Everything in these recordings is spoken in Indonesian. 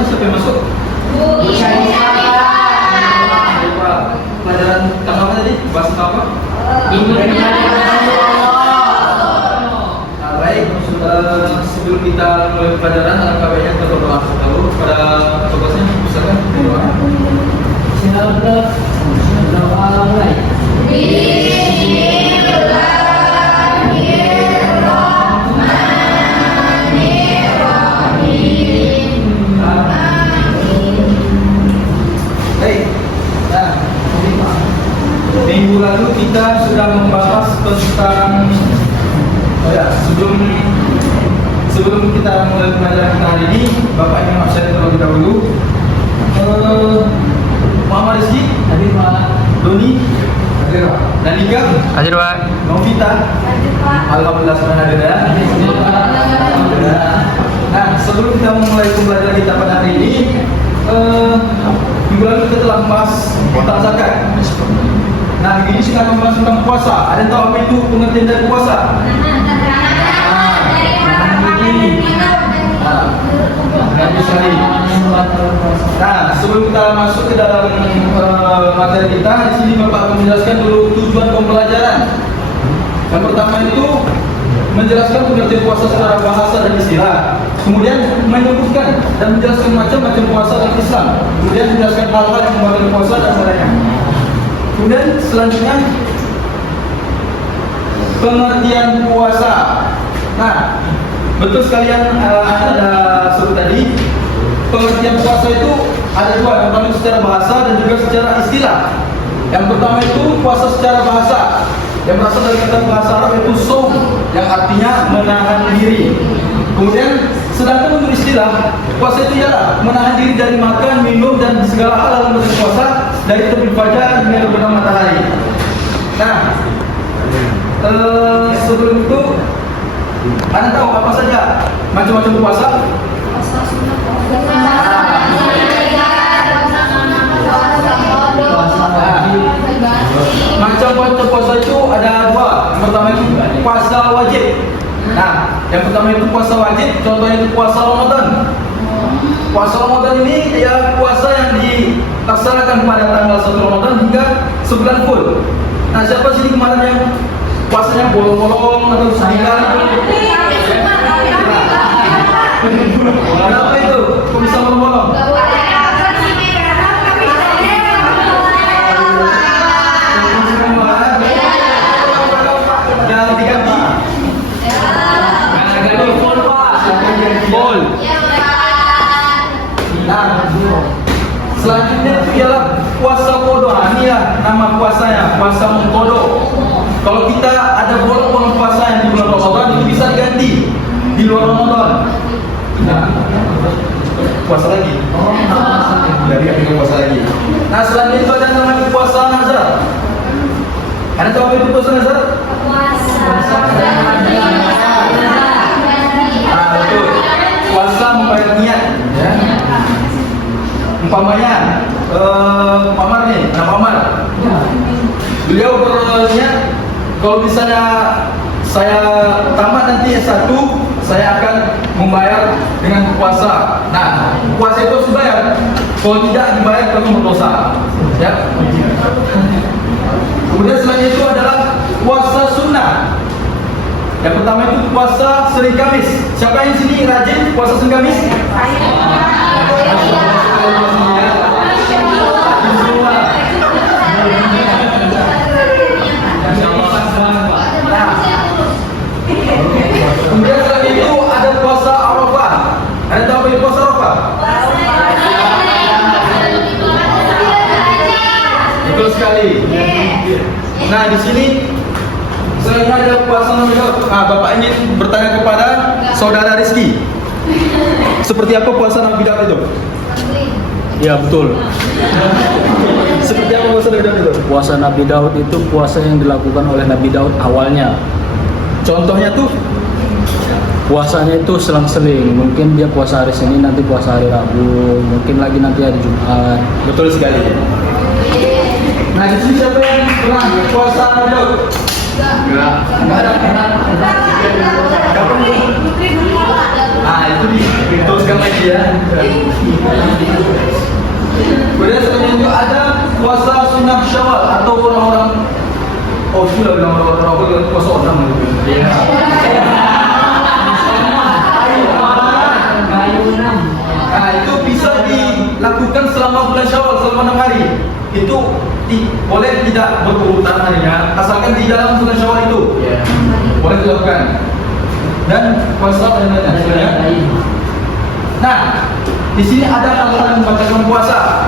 tadi siapa yang masuk? Pelajaran tentang apa tadi? Bahasa apa? Baik, sebelum kita mulai pelajaran, alangkah baiknya kita berdoa dulu pada tugasnya. Misalkan berdoa. Doa mulai. Baik. Nah, minggu lalu kita sudah membahas tentang sebelum kita mulai pelajaran kita hari ini, Bapak ingin maksudnya terlebih dahulu. Muhammad Rizky, Hadir Pak. Doni, Nandika, Hadir Pak. Novita, alhamdulillah sudah hadir ya. Nah, sebelum kita memulai pembelajaran kita pada hari ini, minggu lalu kita telah membahas tentang zakat. Nah, hari ini kita akan membahas tentang puasa. Ada yang tahu apa itu pengertian dari puasa? Nah, sebelum kita masuk ke dalam materi kita, di sini Bapak akan menjelaskan dulu tujuan pembelajaran. Yang pertama itu menjelaskan pengertian puasa secara bahasa dan istilah. Kemudian menyebutkan dan menjelaskan macam-macam puasa dalam Islam. Kemudian menjelaskan hal-hal yang membatalkan puasa dan lainnya. Kemudian selanjutnya pengertian puasa. Nah, betul sekalian ada sebut tadi, pengertian puasa itu ada dua, yang pertama secara bahasa dan juga secara istilah. Yang pertama itu puasa secara bahasa, yang berasal dari kata bahasa Arab itu shaum, yang artinya menahan diri. Kemudian sedangkan untuk istilah, puasa itu ialah menahan diri dari makan, minum dan segala hal dalam bulan puasa dari terbit fajar hingga terbenam matahari. Nah, sebelum itu Anda tahu apa saja macam-macam puasa? Macam-macam puasa itu ada dua. Yang pertama itu puasa wajib. Nah, yang pertama itu puasa wajib, contohnya itu puasa Ramadan. Puasa Ramadan ini ya puasa yang dilaksanakan pada tanggal 1 Ramadan hingga sebulan full. Nah, siapa sih kemarin yang puasanya bolong-bolong atau sehingga? Kenapa itu? Kok bisa bolong-bolong? Jangan diganti. Bol. Nah, selanjutnya itu ialah puasa kodo. Ini ya nama puasanya, puasa mengkodo. Kalau kita ada bolong-bolong puasa yang di bulan Ramadan itu bisa diganti di luar Ramadan. Nah, puasa lagi. Jadi kita puasa lagi. Nah, selanjutnya itu ada namanya puasa nazar. Ada tahu apa itu puasa nazar? Betul. Puasa membayar niat. Ya. Umpamanya, Pamar nih, nah Pamar. Beliau berniat kalau misalnya saya tamat nanti S1, saya akan membayar dengan puasa. Nah, puasa itu harus dibayar. Kalau tidak dibayar, kamu berdosa. Ya. Kemudian selanjutnya itu adalah puasa sunnah. Yang pertama itu puasa Senin Kamis. Siapa yang sini rajin puasa Senin Kamis? Kemudian setelah itu ada puasa Arafah. Ada tahu apa puasa Arafah? Betul sekali. Nah, di sini selain ada puasa Nabi Daud, Bapak ingin bertanya kepada Saudara Rizky, seperti apa puasa Nabi Daud itu? Ya betul. Seperti apa puasa Nabi Daud itu? Puasa Nabi Daud itu puasa yang dilakukan oleh Nabi Daud awalnya. Contohnya tuh? Puasanya itu selang-seling. Mungkin dia puasa hari Senin, nanti puasa hari Rabu, mungkin lagi nanti hari Jumat. Betul sekali. Nah, di sini siapa yang pernah puasa Nabi Daud? Enggak ada. Nah itu diteruskan lagi ya. Kemudian selanjutnya juga ada puasa sunnah Syawal atau orang-orang sudah bilang orang-orang puasa orang gitu. Nah itu bisa dilakukan selama bulan Syawal selama 6 hari. Itu boleh tidak berurutan harinya, asalkan di dalam bulan Syawal itu boleh dilakukan. Dan puasa dan lain-lain. Nah, di sini ada hal-hal yang membatalkan puasa.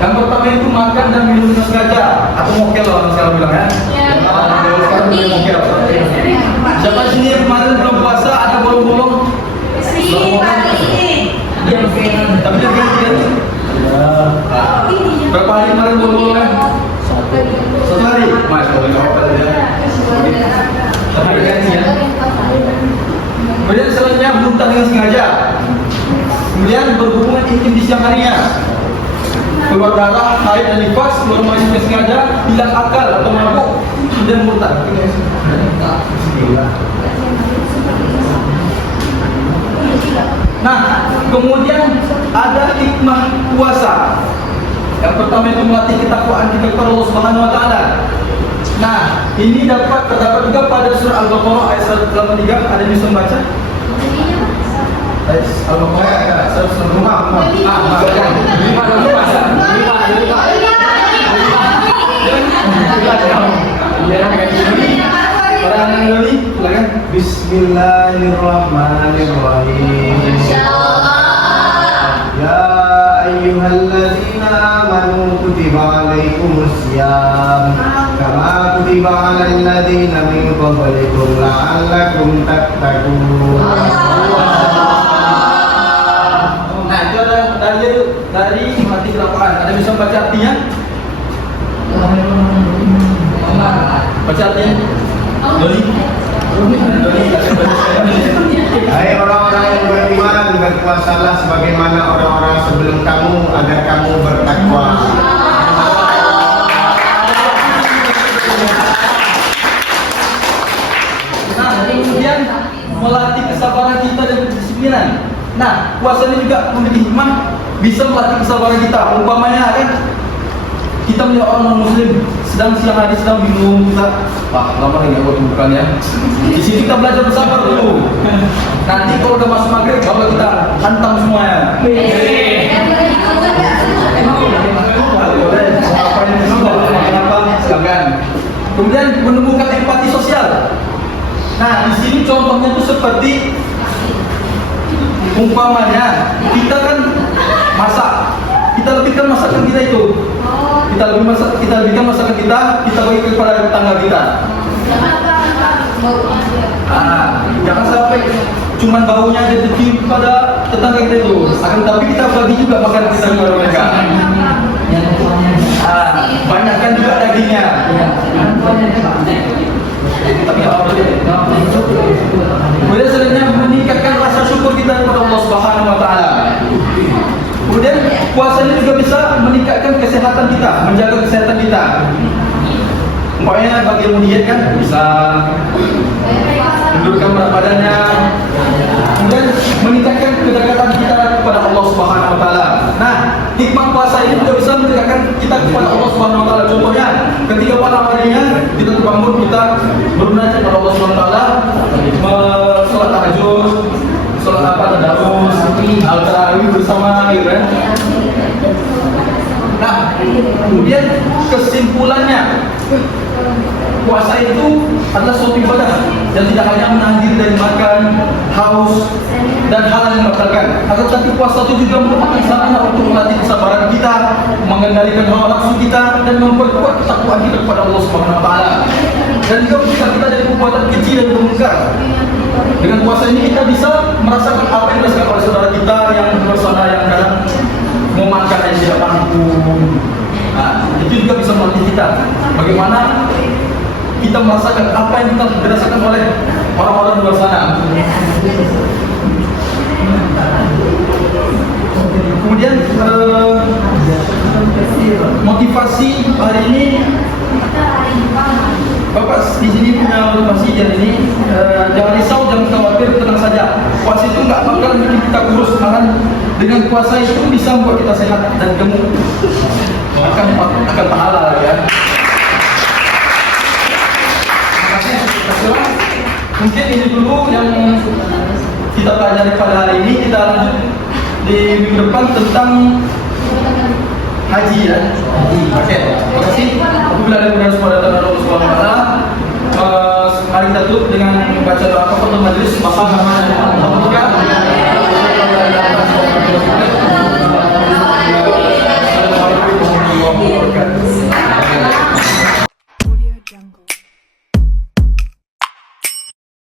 Yang pertama itu makan dan minum sengaja atau mokel orang sekarang bilang ya. Sekarang boleh mokel. Siapa di sini yang kemarin belum puasa ada bolong-bolong? Tapi dia gantian. Berapa hari kemarin bolong-bolong ya? 1 hari. Mas, boleh mokel ya. Tapi dia gantian. Kemudian selanjutnya muntah dengan sengaja. Kemudian berhubungan intim di siang harinya. Keluar darah, haid dan nifas, keluar manis dengan sengaja, hilang akal atau mabuk, kemudian murtad. Nah, kemudian ada hikmah puasa. Yang pertama itu melatih ketakwaan kita kepada Allah Subhanahu wa taala. Nah, ini terdapat juga pada surah Al-Baqarah ayat 183. Ada yang bisa membaca? Al-Baqarah ayat 185. Bismillahirrahmanirrahim. Ya ayyuhalladzina amanu kutiba alaikumus syiyam kama kutiba alal ladzina min qablikum la'allakum tattaqun. Nah, itu ada dari mati kelaparan. Ada bisa baca artinya? Baca artinya? Doli. Hai orang-orang yang beriman, berpuasalah sebagaimana orang-orang sebelum kamu agar kamu bertakwa. Nah, kemudian melatih kesabaran kita dan kedisiplinan. Nah, puasa ini juga memiliki hikmah, bisa melatih kesabaran kita. Umpamanya kan kita melihat orang muslim sedang siang hari sedang bingung, kita lama lagi buat bukan ya. Di sini kita belajar bersabar dulu. Nanti kalau udah masuk maghrib baru kita hantam semuanya. Kemudian menemukan empati sosial. Nah, di sini contohnya itu seperti umpamanya kita kan masak, kita lebihkan masakan kita itu, kita lebihkan masakan kita bagi kepada tetangga kita. Jangan sampai cuman baunya aja tercium pada tetangga kita itu, akan tapi kita bagi juga makan kita kepada mereka. Banyakkan juga dagingnya. Tapi apa kemudian selanjutnya meningkatkan rasa syukur kita kepada Allah Subhanahu wa taala. Kemudian puasa ini juga bisa meningkatkan kesehatan kita, menjaga kesehatan kita. Umpamanya bagi yang diet kan bisa menurunkan berat badannya. Kemudian meningkatkan kedekatan kita kepada Allah Subhanahu wa taala. Nah, hikmah puasa ini juga bisa mendekatkan kita kepada Allah Subhanahu wa taala. Contohnya, ketika malam harinya kita terbangun, kita bermunajat kepada Allah Subhanahu wa taala, salat tahajud, salat tadarus, al-tarawih bersama gitu kan. Nah, kemudian kesimpulannya, puasa itu adalah suatu ibadah dan tidak hanya menahan diri dari makan, haus, dan hal yang membatalkan. Akan tetapi puasa itu juga merupakan sarana untuk melatih kesabaran kita, mengendalikan hawa nafsu kita, dan memperkuat ketakwaan kita kepada Allah Subhanahu wa taala. Dan juga mencegah kita dari perbuatan keji dan mungkar. Dengan puasa ini kita bisa merasakan apa yang dirasakan oleh saudara kita yang luar sana yang kadang mau makan yang tidak mampu. Nah, itu juga bisa melatih kita bagaimana kita merasakan apa yang kita dirasakan oleh orang-orang di luar sana. Kemudian motivasi hari ini, Bapak di sini punya motivasi hari ini, jangan risau, jangan khawatir, tenang saja. Puasa itu nggak dengan puasa itu bisa membuat kita sehat dan gemuk, akan pahala ya. Mungkin ini dulu yang kita pelajari pada hari ini. Kita lanjut di minggu depan tentang haji ya. Oke, terima kasih. Apabila ada yang semua datang dari Allah SWT, mari kita tutup dengan baca doa kafaratul majelis.